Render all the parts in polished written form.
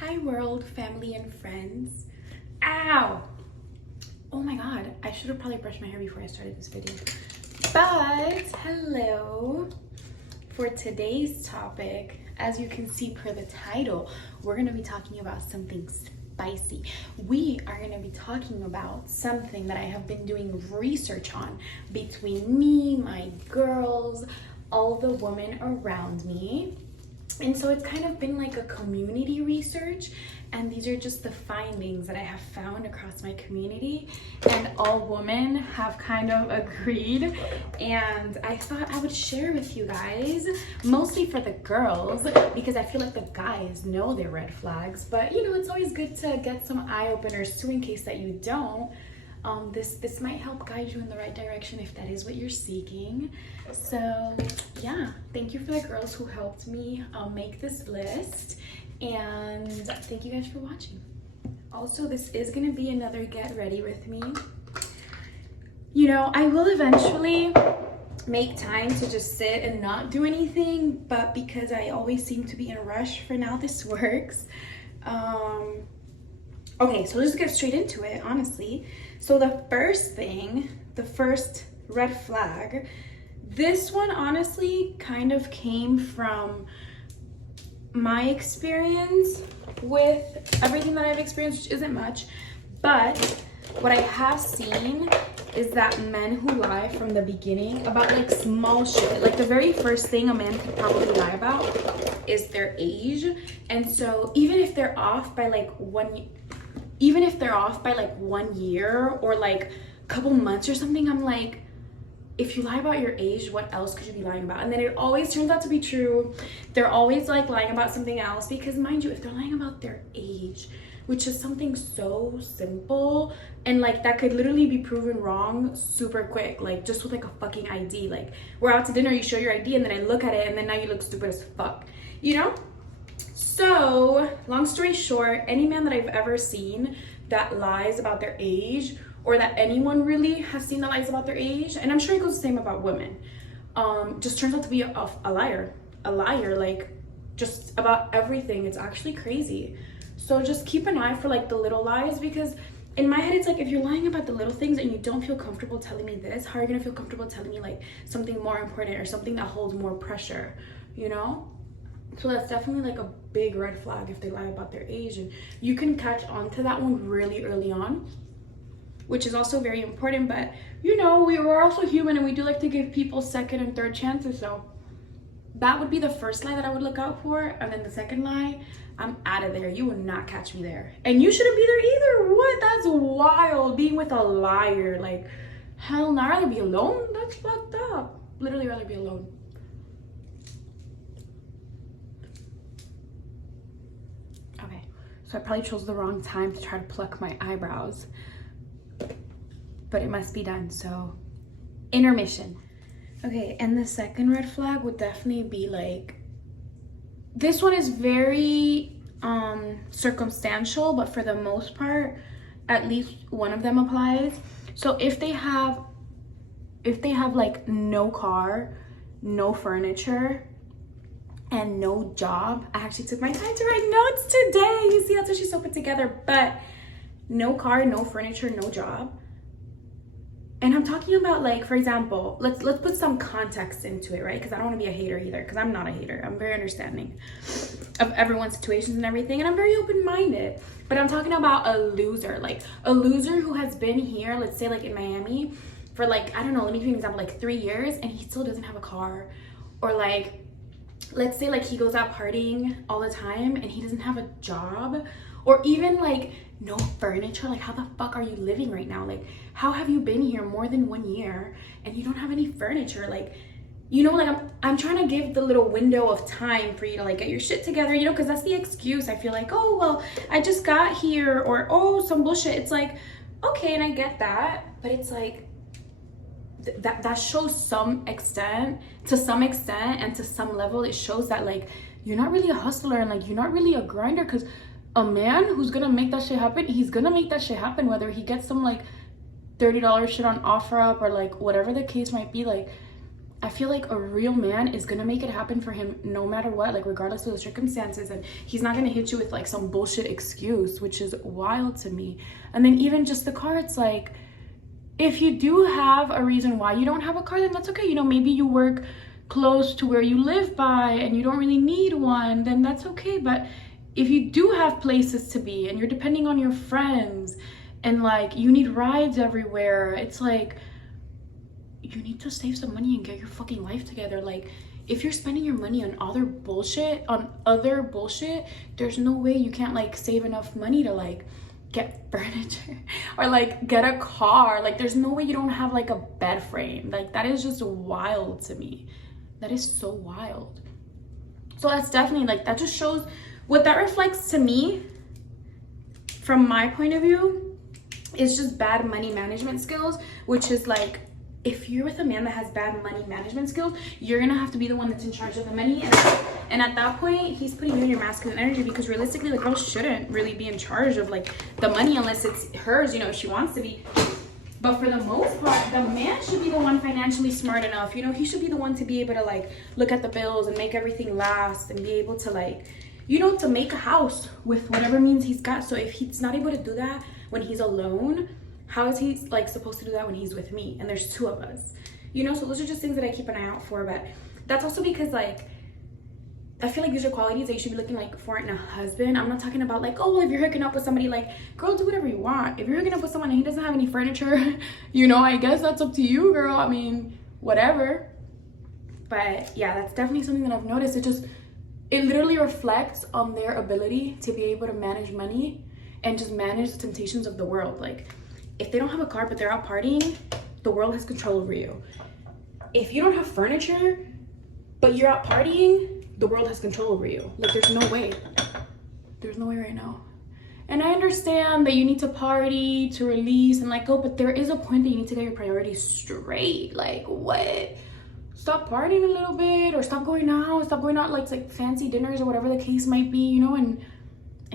Hi world, family and friends. Ow! Oh my god, I should have probably brushed my hair before I started this video. But, hello. For today's topic, as you can see per the title, we're gonna be talking about something spicy. We are gonna be talking about something that I have been doing research on between me, my girls, all the women around me. And so it's kind of been like a community research, and these are just the findings that I have found across my community, and all women have kind of agreed, and I thought I would share with you guys, mostly for the girls, because I feel like the guys know their red flags, but you know, it's always good to get some eye openers too in case that you don't. This might help guide you in the right direction if that is what you're seeking. So yeah, thank you for the girls who helped me make this list, and thank you guys for watching. Also, this is gonna be another get ready with me. You know, I will eventually make time to just sit and not do anything, but because I always seem to be in a rush, for now this works. Okay, so let's get straight into it, honestly. So the first thing, the first red flag, this one honestly kind of came from my experience with everything that I've experienced, which isn't much, but what I have seen is that men who lie from the beginning about like small shit, like the very first thing a man could probably lie about is their age. And so even if they're off by like 1 year or like a couple months or something, I'm like, if you lie about your age, what else could you be lying about? And then it always turns out to be true. They're always like lying about something else, because mind you, if they're lying about their age, which is something so simple and like that could literally be proven wrong super quick, like just with like a fucking ID. Like we're out to dinner, you show your ID and then I look at it and then now you look stupid as fuck, you know? So long story short, any man that I've ever seen that lies about their age, or that anyone really has seen that lies about their age, and I'm sure it goes the same about women, just turns out to be a liar, like just about everything. It's actually crazy. So just keep an eye for like the little lies, because in my head it's like, if you're lying about the little things and you don't feel comfortable telling me this, how are you gonna feel comfortable telling me like something more important or something that holds more pressure, you know? So that's definitely like a big red flag if they lie about their age, and you can catch on to that one really early on, which is also very important. But you know, we're also human and we do like to give people second and third chances. So that would be the first lie that I would look out for. And then the second lie, I'm out of there. You will not catch me there. And you shouldn't be there either. What? That's wild. Being with a liar. Like, hell no, I'd rather be alone. That's fucked up. Literally rather be alone. Okay, so I probably chose the wrong time to try to pluck my eyebrows, but it must be done, so intermission. Okay, and the second red flag would definitely be like, this one is very circumstantial, but for the most part, at least one of them applies. So if they have like no car, no furniture, and no job. I actually took my time to write notes today. You see, that's why she's so put together. But no car, no furniture, no job. And I'm talking about, like, for example, let's put some context into it, right? Because I don't want to be a hater either, because I'm not a hater. I'm very understanding of everyone's situations and everything, and I'm very open-minded. But I'm talking about a loser, like a loser who has been here, let's say like in Miami, for like, I don't know, let me give you an example, like 3 years, and he still doesn't have a car. Or like, let's say like he goes out partying all the time and he doesn't have a job, or even like no furniture. Like, how the fuck are you living right now? Like, how have you been here more than 1 year and you don't have any furniture? Like, you know, like I'm trying to give the little window of time for you to like get your shit together, you know, because that's the excuse. I feel like, oh well, I just got here, or oh, some bullshit. It's like, okay, and I get that, but it's like that shows to some extent, and to some level it shows that like you're not really a hustler, and like you're not really a grinder, because a man who's gonna make that shit happen, he's gonna make that shit happen, whether he gets some like $30 shit on OfferUp or like whatever the case might be. Like, I feel like a real man is gonna make it happen for him no matter what, like regardless of the circumstances, and he's not gonna hit you with like some bullshit excuse, which is wild to me. And then even just the car, it's like, if you do have a reason why you don't have a car, then that's okay. You know, maybe you work close to where you live by and you don't really need one, then that's okay. But if you do have places to be and you're depending on your friends and like you need rides everywhere, it's like, you need to save some money and get your fucking life together. Like, if you're spending your money on other bullshit, there's no way you can't like save enough money to like get furniture or like get a car. Like, there's no way you don't have like a bed frame. Like, that is just wild to me. That is so wild. So that's definitely like, that just shows what that reflects to me from my point of view is just bad money management skills, which is like, if you're with a man that has bad money management skills, you're gonna have to be the one that's in charge of the money, and at that point he's putting you in your masculine energy, because realistically the girl shouldn't really be in charge of like the money unless it's hers, you know, if she wants to be. But for the most part, the man should be the one financially smart enough, you know, he should be the one to be able to like look at the bills and make everything last and be able to like, you know, to make a house with whatever means he's got. So if he's not able to do that when he's alone, how is he like supposed to do that when he's with me and there's two of us, you know? So those are just things that I keep an eye out for. But that's also because like, I feel like these are qualities that you should be looking like for in a husband. I'm not talking about like, oh, if you're hooking up with somebody, like, girl, do whatever you want. If you're hooking up with someone and he doesn't have any furniture, you know, I guess that's up to you, girl. I mean, whatever. But yeah, that's definitely something that I've noticed. It literally reflects on their ability to be able to manage money and just manage the temptations of the world. Like, if they don't have a car but they're out partying, the world has control over you. If you don't have furniture but you're out partying, the world has control over you. Like, there's no way. There's no way right now. And I understand that you need to party to release and like go, but there is a point that you need to get your priorities straight. Like, what? Stop partying a little bit, or stop going out like fancy dinners or whatever the case might be, you know, and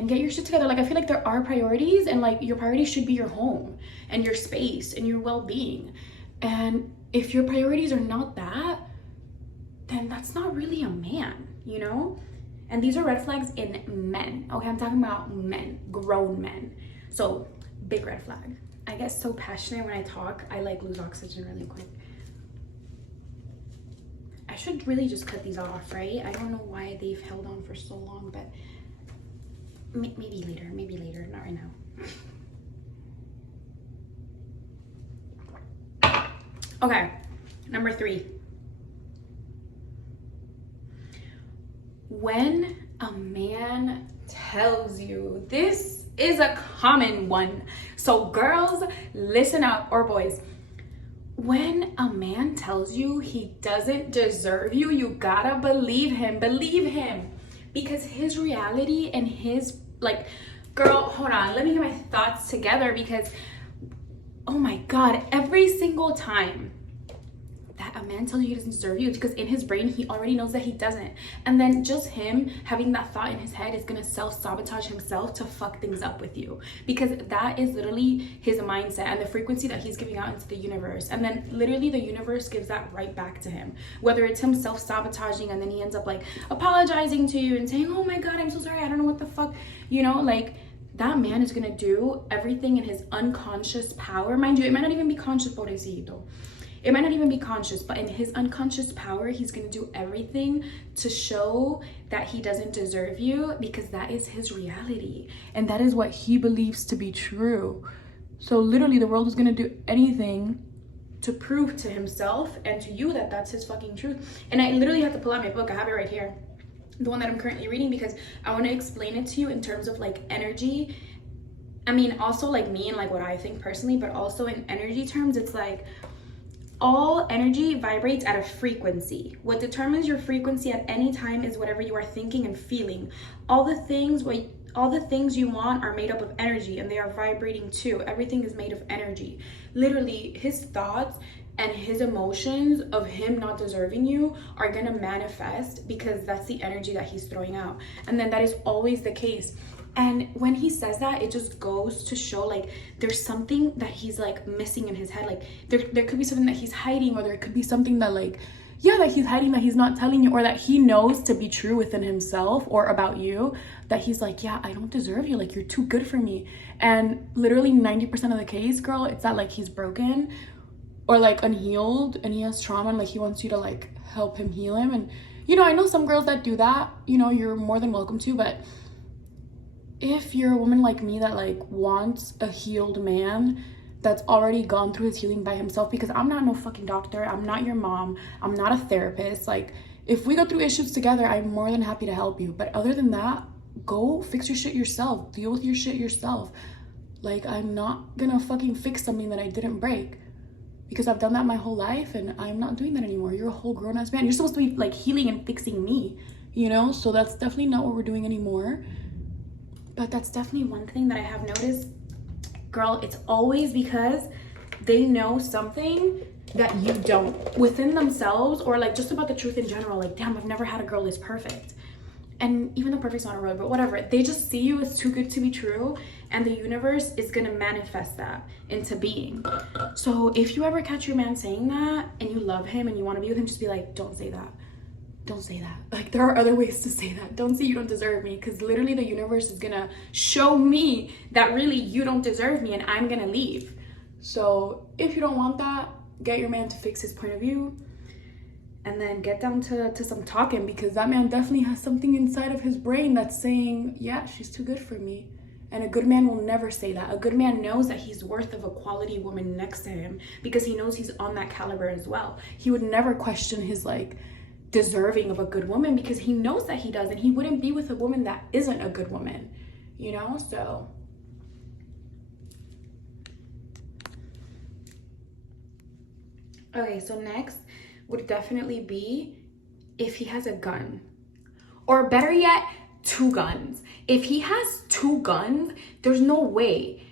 get your shit together. Like, I feel like there are priorities, and like your priorities should be your home and your space and your well-being. And if your priorities are not that, then that's not really a man, you know? And these are red flags in men. Okay, I'm talking about men, grown men. So, big red flag. I get so passionate when I talk, I like lose oxygen really quick. I should really just cut these off, right? I don't know why they've held on for so long, but maybe later, not right now. Okay, number 3. When a man tells you, this is a common one. So girls, listen up, or boys. When a man tells you he doesn't deserve you, you gotta believe him. Believe him. Because his reality and his, like, girl, hold on. Let me get my thoughts together, because, oh my God, every single time that a man tells you he doesn't deserve you, it's because in his brain, he already knows that he doesn't. And then just him having that thought in his head is gonna self-sabotage himself to fuck things up with you, because that is literally his mindset and the frequency that he's giving out into the universe. And then literally the universe gives that right back to him, whether it's him self-sabotaging and then he ends up like apologizing to you and saying, oh my God, I'm so sorry, I don't know what the fuck, you know, like, that man is gonna do everything in his unconscious power. Mind you, it might not even be conscious, pobrecito. It might not even be conscious, but in his unconscious power, he's gonna do everything to show that he doesn't deserve you, because that is his reality. And that is what he believes to be true. So literally the world is gonna do anything to prove to himself and to you that that's his fucking truth. And I literally have to pull out my book. I have it right here. The one that I'm currently reading, because I wanna explain it to you in terms of like energy. I mean, also like me and like what I think personally, but also in energy terms, it's like, all energy vibrates at a frequency. What determines your frequency at any time is whatever you are thinking and feeling. All the things you want are made up of energy, and they are vibrating too. Everything is made of energy. Literally, his thoughts and his emotions of him not deserving you are gonna manifest, because that's the energy that he's throwing out. And then that is always the case. And when he says that, it just goes to show like there's something that he's like missing in his head. Like there could be something that he's hiding, or there could be something that like yeah, that he's hiding, that he's not telling you, or that he knows to be true within himself or about you, that he's like, yeah, I don't deserve you, like, you're too good for me. And literally 90% of the case, girl, it's that like he's broken or like unhealed and he has trauma, and like he wants you to like help him heal him. And you know, I know some girls that do that, you know, you're more than welcome to, but if you're a woman like me that like wants a healed man that's already gone through his healing by himself, because I'm not no fucking doctor, I'm not your mom, I'm not a therapist, like if we go through issues together, I'm more than happy to help you, but other than that, go fix your shit yourself, deal with your shit yourself. Like, I'm not gonna fucking fix something that I didn't break, because I've done that my whole life and I'm not doing that anymore. You're a whole grown-ass man, you're supposed to be like healing and fixing me, you know? So that's definitely not what we're doing anymore. But that's definitely one thing that I have noticed, girl, it's always because they know something that you don't within themselves, or like just about the truth in general. Like, damn, I've never had a girl this perfect. And even though perfect's not a word, but whatever, they just see you as too good to be true, and the universe is gonna manifest that into being. So if you ever catch your man saying that and you love him and you want to be with him, just be like, don't say that. Don't say that. Like, there are other ways to say that. Don't say you don't deserve me, because literally the universe is gonna show me that really you don't deserve me and I'm gonna leave. So if you don't want that, get your man to fix his point of view and then get down to some talking, because that man definitely has something inside of his brain that's saying, yeah, she's too good for me. And a good man will never say that. A good man knows that he's worth of a quality woman next to him, because he knows he's on that caliber as well. He would never question his like deserving of a good woman, because he knows that he does, and he wouldn't be with a woman that isn't a good woman, you know? So okay, so next would definitely be if he has a gun, or better yet, 2 guns. If he has 2 guns, there's no way.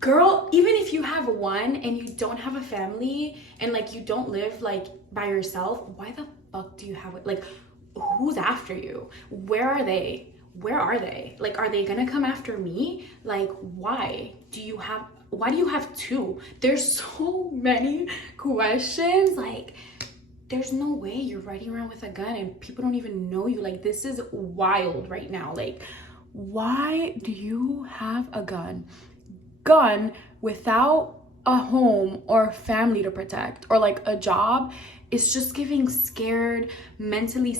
Girl, even if you have one and you don't have a family and like you don't live like by yourself, why the fuck do you have it? Like, who's after you? Where are they? Where are they? Like, are they gonna come after me? Like, why do you have 2? There's so many questions. Like, there's no way you're riding around with a gun and people don't even know you. Like, this is wild right now. Like, why do you have a gun without a home or family to protect, or like a job? It's just giving scared, mentally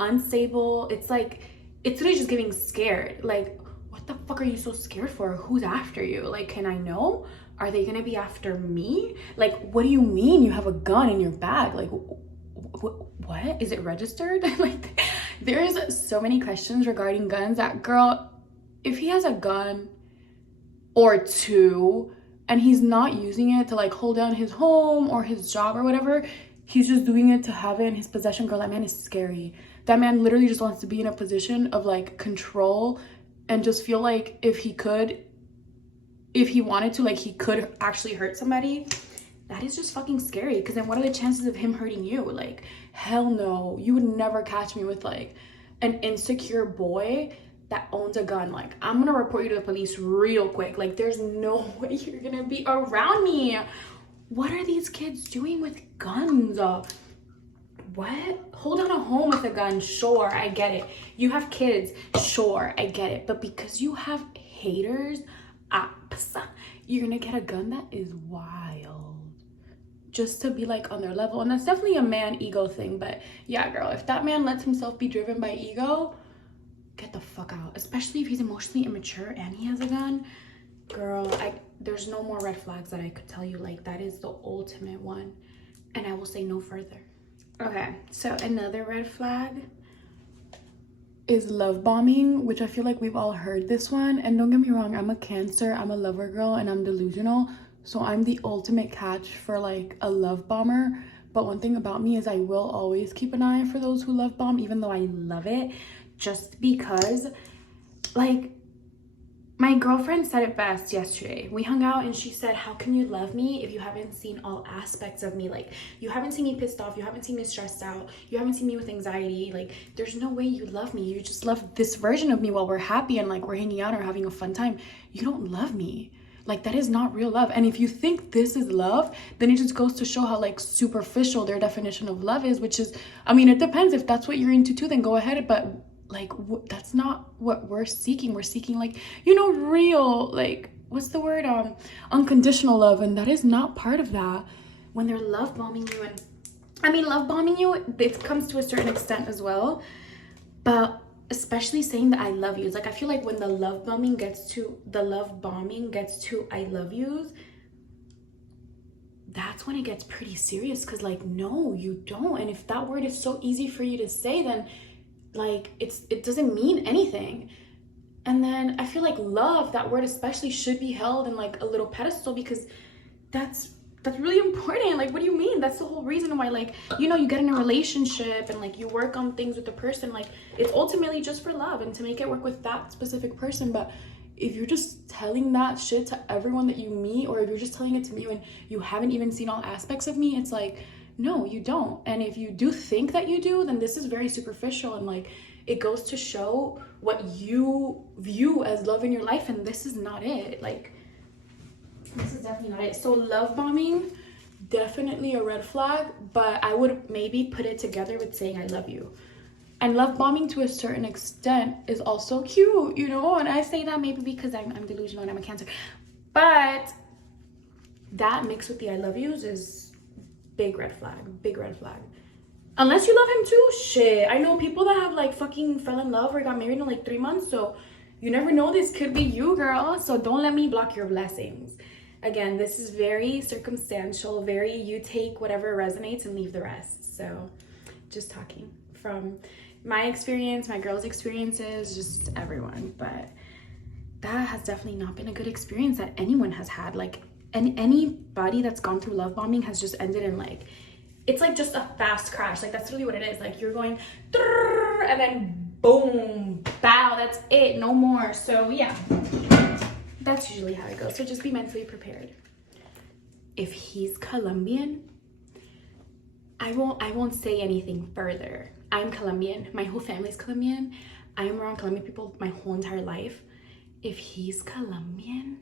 unstable. It's like, it's literally just giving scared. Like, what the fuck are you so scared for? Who's after you? Like, can I know? Are they gonna be after me? Like, what do you mean you have a gun in your bag? Like, what? Is it registered? Like, there's so many questions regarding guns that, girl, if he has a gun or 2 and he's not using it to like hold down his home or his job or whatever, he's just doing it to have it in his possession, girl, that man is scary. That man literally just wants to be in a position of like control and just feel like if he wanted to, like he could actually hurt somebody. That is just fucking scary, because then what are the chances of him hurting you? Like, hell no. You would never catch me with like an insecure boy that owns a gun. Like, I'm gonna report you to the police real quick. Like, there's no way you're gonna be around me. What are these kids doing with guns? What? Hold on a home with a gun, sure, I get it. You have kids, sure, I get it. But because you have haters, you're gonna get a gun? That is wild. Just to be like on their level. And that's definitely a man ego thing. But yeah, girl, if that man lets himself be driven by ego, get the fuck out. Especially if he's emotionally immature and he has a gun. Girl, there's no more red flags that I could tell you. Like, that is the ultimate one. And I will say no further. Okay, so another red flag is love bombing, which I feel like we've all heard this one. And don't get me wrong, I'm a Cancer, I'm a lover girl, and I'm delusional. So I'm the ultimate catch for like a love bomber. But one thing about me is I will always keep an eye for those who love bomb, even though I love it. Just because, like, my girlfriend said it best yesterday. We hung out and she said, how can you love me if you haven't seen all aspects of me? Like, you haven't seen me pissed off, you haven't seen me stressed out, you haven't seen me with anxiety. Like, there's no way you love me. You just love this version of me while we're happy and like we're hanging out or having a fun time. You don't love me. Like, that is not real love. And if you think this is love, then it just goes to show how like superficial their definition of love is, which is, I mean, it depends. If that's what you're into too, then go ahead. But like, that's not what we're seeking. We're seeking like, you know, real, like, what's the word? Unconditional love. And that is not part of that. When they're love bombing you, and I mean, love bombing you, it comes to a certain extent as well. But especially saying that I love yous, like, I feel like when the love bombing gets to I love yous, that's when it gets pretty serious. Because like, no, you don't. And if that word is so easy for you to say, then like it doesn't mean anything. And then I feel like love, that word especially, should be held in like a little pedestal, because that's really important. Like, what do you mean? That's the whole reason why, like, you know, you get in a relationship and like you work on things with the person. Like, it's ultimately just for love and to make it work with that specific person. But if you're just telling that shit to everyone that you meet, or if you're just telling it to me when you haven't even seen all aspects of me, it's like, no, you don't. And if you do think that you do, then this is very superficial, and like, it goes to show what you view as love in your life, and this is not it. Like, this is definitely not it. So love bombing, definitely a red flag, but I would maybe put it together with saying I love you. And love bombing to a certain extent is also cute, you know? And I say that maybe because I'm delusional and I'm a Cancer. But that mixed with the I love yous is big red flag, big red flag. Unless you love him too, shit. I know people that have like fucking fell in love or got married in like 3 months, so you never know, this could be you, girl. So don't let me block your blessings. Again, this is very circumstantial, very you take whatever resonates and leave the rest. So just talking from my experience, my girls' experiences, just everyone. But that has definitely not been a good experience that anyone has had. Like, anybody that's gone through love bombing has just ended in like, it's like just a fast crash. Like, that's really what it is. Like, you're going and then boom, bow, that's it, no more. So yeah, that's usually how it goes. So just be mentally prepared. If he's Colombian, I won't say anything further. I'm Colombian, my whole family's Colombian. I am around Colombian people my whole entire life. If he's Colombian,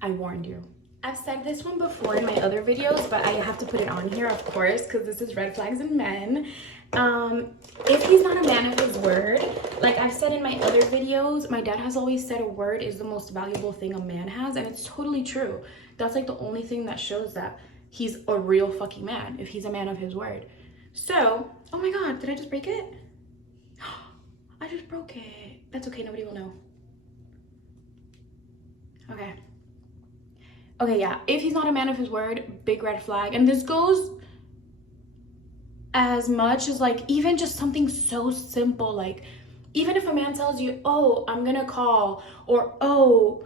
I warned you. I've said this one before in my other videos, but I have to put it on here, of course, because this is red flags in men. If he's not a man of his word, like I've said in my other videos, my dad has always said a word is the most valuable thing a man has, and it's totally true. That's like the only thing that shows that he's a real fucking man, if he's a man of his word. So, oh my god, did I just break it? I just broke it. That's okay, nobody will know. Okay, yeah, if he's not a man of his word, big red flag. And this goes as much as like even just something so simple, like even if a man tells you, oh, I'm gonna call, or oh,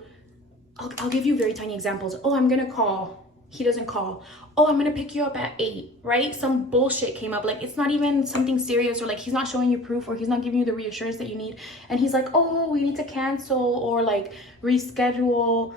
I'll give you very tiny examples. Oh, I'm gonna call, he doesn't call. Oh, I'm gonna pick you up at 8, right? Some bullshit came up, like it's not even something serious, or like he's not showing you proof, or he's not giving you the reassurance that you need, and he's like, oh, we need to cancel or like reschedule.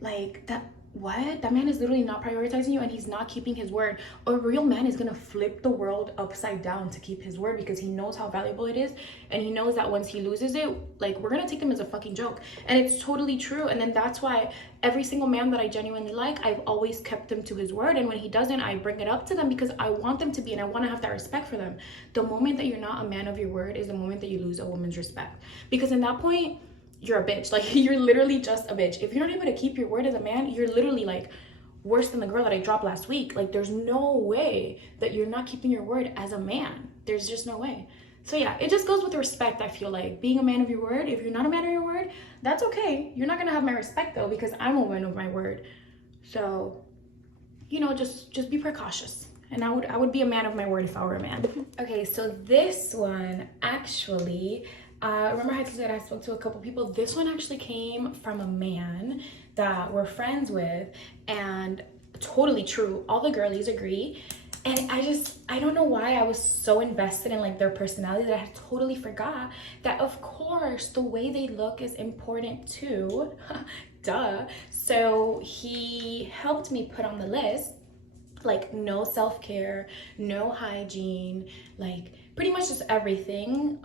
Like that, what? That man is literally not prioritizing you, and he's not keeping his word. A real man is gonna flip the world upside down to keep his word, because he knows how valuable it is, and he knows that once he loses it, like we're gonna take him as a fucking joke. And it's totally true. And then that's why every single man that I genuinely like, I've always kept him to his word, and when he doesn't, I bring it up to them because I want them to be, and I want to have that respect for them. The moment that you're not a man of your word is the moment that you lose a woman's respect, because in that point, you're a bitch. Like, you're literally just a bitch. If you're not able to keep your word as a man, you're literally like worse than the girl that I dropped last week. Like, there's no way that you're not keeping your word as a man. There's just no way. So yeah, it just goes with respect. I feel like being a man of your word. If you're not a man of your word, that's okay. You're not gonna have my respect though, because I'm a man of my word. So, you know, just be precautious. And I would be a man of my word if I were a man. Okay, so this one actually, remember I said I spoke to a couple people. This one actually came from a man that we're friends with, and totally true. All the girlies agree. And I don't know why I was so invested in like their personality that I totally forgot that of course the way they look is important too. Duh. So he helped me put on the list like no self-care, no hygiene, like pretty much just everything,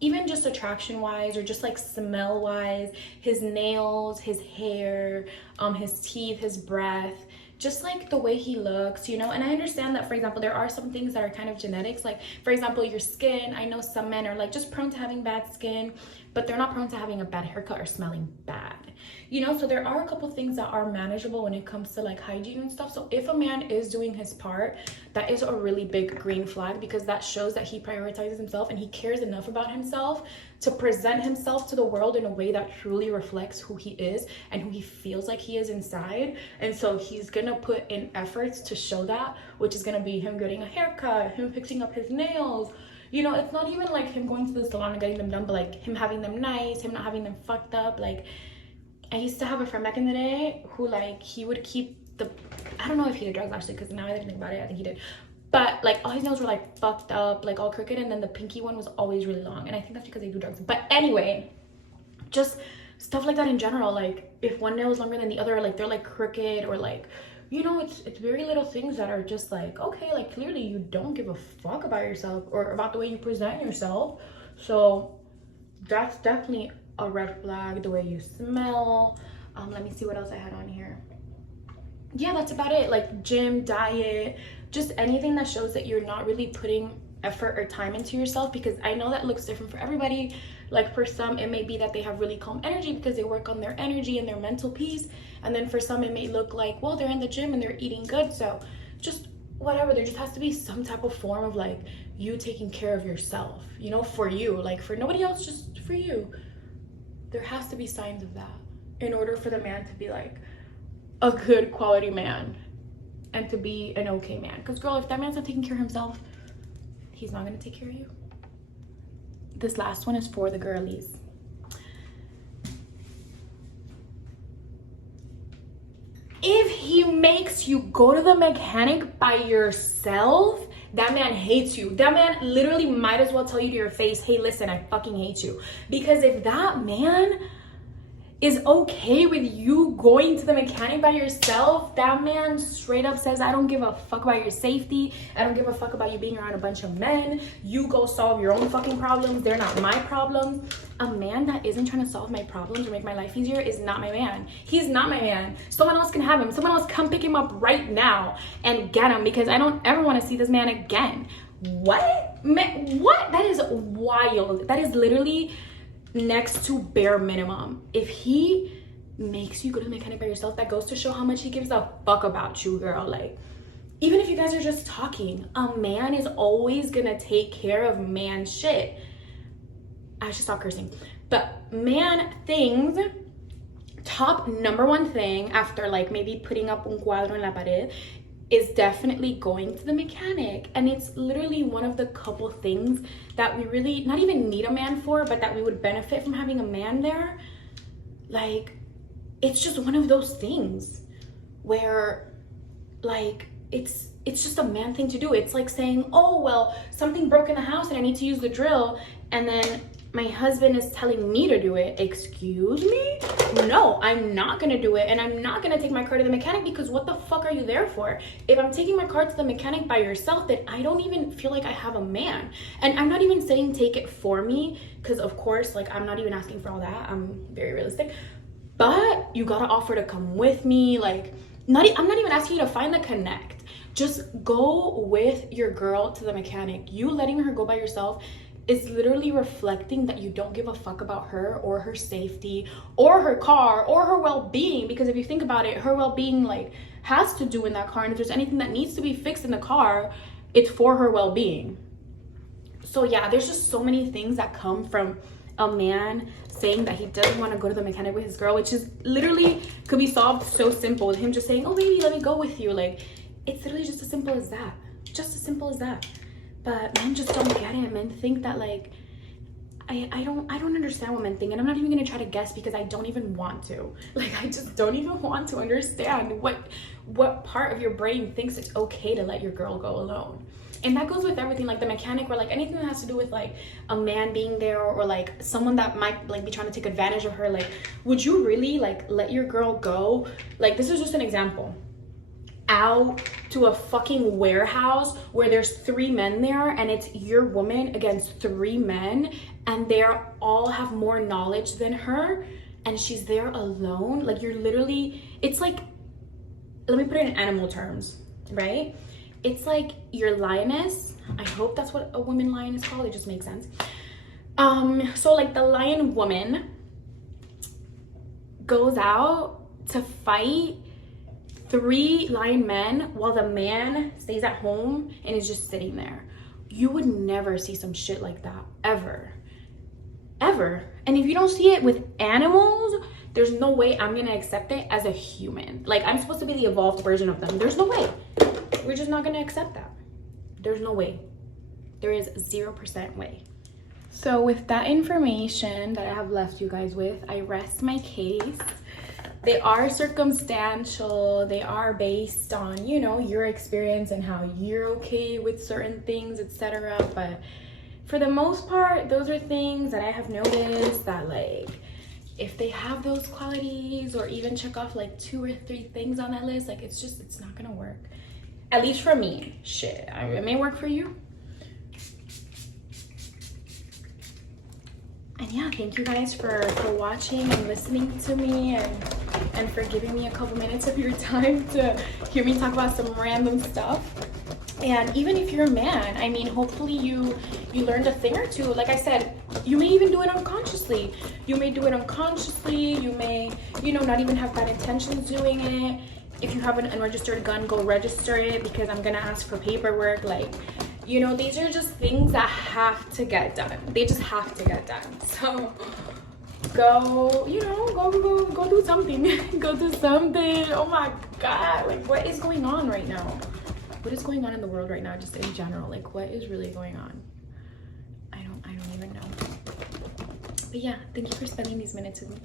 even just attraction wise or just like smell wise, his nails, his hair, his teeth, his breath, just like the way he looks, you know. And I understand that, for example, there are some things that are kind of genetics, like for example your skin. I know some men are like just prone to having bad skin, but they're not prone to having a bad haircut or smelling bad, you know. So there are a couple things that are manageable when it comes to like hygiene and stuff. So if a man is doing his part, that is a really big green flag, because that shows that he prioritizes himself and he cares enough about himself to present himself to the world in a way that truly reflects who he is and who he feels like he is inside. And so he's gonna put in efforts to show that, which is gonna be him getting a haircut, him fixing up his nails. You know, it's not even like him going to the salon and getting them done, but like him having them nice, him not having them fucked up. Like, I used to have a friend back in the day who like, he would keep the, I don't know if he did drugs actually, because now that I think about it, I think he did. But like all his nails were like fucked up, like all crooked, and then the pinky one was always really long. And I think that's because they do drugs. But anyway, just stuff like that in general. Like if one nail is longer than the other, like they're like crooked, or like, you know, it's very little things that are just like, okay, like clearly you don't give a fuck about yourself or about the way you present yourself. So that's definitely a red flag. The way you smell. Let me see what else I had on here. Yeah, that's about it. Like gym, diet, just anything that shows that you're not really putting effort or time into yourself, because I know that looks different for everybody. Like for some it may be that they have really calm energy because they work on their energy and their mental peace, and then for some it may look like, well, they're in the gym and they're eating good. So just whatever, there just has to be some type of form of like you taking care of yourself, you know, for you, like for nobody else, just for you. There has to be signs of that in order for the man to be like a good quality man and to be an okay man. Because girl, if that man's not taking care of himself, he's not gonna take care of you. This last one is for the girlies. If he makes you go to the mechanic by yourself, that man hates you. That man literally might as well tell you to your face, hey, listen, I fucking hate you. Because if that man is okay with you going to the mechanic by yourself, that man straight up says, I don't give a fuck about your safety. I don't give a fuck about you being around a bunch of men. You go solve your own fucking problems. They're not my problems. A man that isn't trying to solve my problems or make my life easier is not my man. He's not my man. Someone else can have him. Someone else come pick him up right now and get him, because I don't ever want to see this man again. What? Man, what? That is wild. That is literally next to bare minimum. If he makes you go to the mechanic by yourself, that goes to show how much he gives a fuck about you, girl. Like, even if you guys are just talking, a man is always gonna take care of man shit. I should stop cursing. But man things, top number one thing after like maybe putting up un cuadro en la pared is definitely going to the mechanic. And it's literally one of the couple things that we really not even need a man for, but that we would benefit from having a man there. Like, it's just one of those things where like it's just a man thing to do. It's like saying, oh well, something broke in the house and I need to use the drill, and then my husband is telling me to do it. Excuse me? No, I'm not gonna do it, and I'm not gonna take my car to the mechanic, because what the fuck are you there for? If I'm taking my car to the mechanic by yourself, then I don't even feel like I have a man. And I'm not even saying take it for me, because of course, like, I'm not even asking for all that. I'm very realistic. But you gotta offer to come with me. Like, I'm not even asking you to find the connect. Just go with your girl to the mechanic. You letting her go by yourself is literally reflecting that you don't give a fuck about her or her safety or her car or her well-being. Because if you think about it, her well-being like has to do in that car, and if there's anything that needs to be fixed in the car, it's for her well-being. So yeah, there's just so many things that come from a man saying that he doesn't want to go to the mechanic with his girl, which is literally could be solved so simple with him just saying, oh baby, let me go with you. Like, it's literally just as simple as that. Just as simple as that. But men just don't get it. Men think that like, I don't understand what men think, and I'm not even gonna try to guess because I don't even want to. Like, I just don't even want to understand what part of your brain thinks it's okay to let your girl go alone. And that goes with everything, like the mechanic, or like anything that has to do with like a man being there, or like someone that might like be trying to take advantage of her. Like, would you really like let your girl go? Like, this is just an example. out to a fucking warehouse where there's 3 men there and it's your woman against 3 men and they all have more knowledge than her and she's there alone. Like, you're literally, it's like, let me put it in animal terms, right? It's like your lioness. I hope that's what a woman lion is called. It just makes sense. So like the lion woman goes out to fight 3 lion men while the man stays at home and is just sitting there. You would never see some shit like that, ever. Ever. And if you don't see it with animals, there's no way I'm gonna accept it as a human. Like, I'm supposed to be the evolved version of them. There's no way. We're just not gonna accept that. There's no way. There is 0% way. So with that information that I have left you guys with, I rest my case. They are circumstantial. They are based on, you know, your experience and how you're okay with certain things, etc. But for the most part, those are things that I have noticed that, like, if they have those qualities or even check off like 2 or 3 things on that list, like, it's not gonna work. At least for me. Shit, it may work for you. And yeah, thank you guys for watching and listening to me and for giving me a couple minutes of your time to hear me talk about some random stuff. And even if you're a man, I mean, hopefully you learned a thing or two. Like I said, you may even do it unconsciously. You may do it unconsciously. You may, you know, not even have bad intentions doing it. If you have an unregistered gun, go register it, because I'm gonna ask for paperwork. Like, you know, these are just things that have to get done. They just have to get done. So go, you know, go do something. Go do something. Oh my God, like, what is going on right now? What is going on in the world right now, just in general? Like, what is really going on? I don't even know. But yeah, thank you for spending these minutes with me.